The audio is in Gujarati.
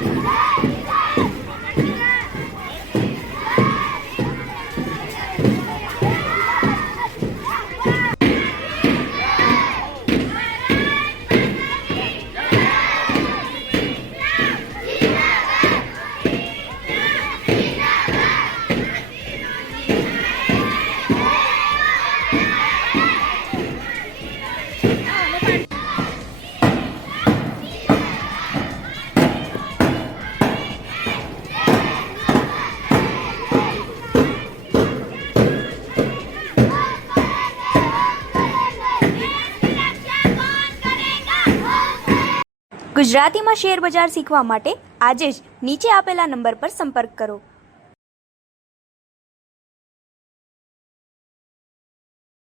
Thank ગુજરાતીમાં શેર બજાર શીખવા માટે આજે જ નીચે આપેલા નંબર પર સંપર્ક કરો.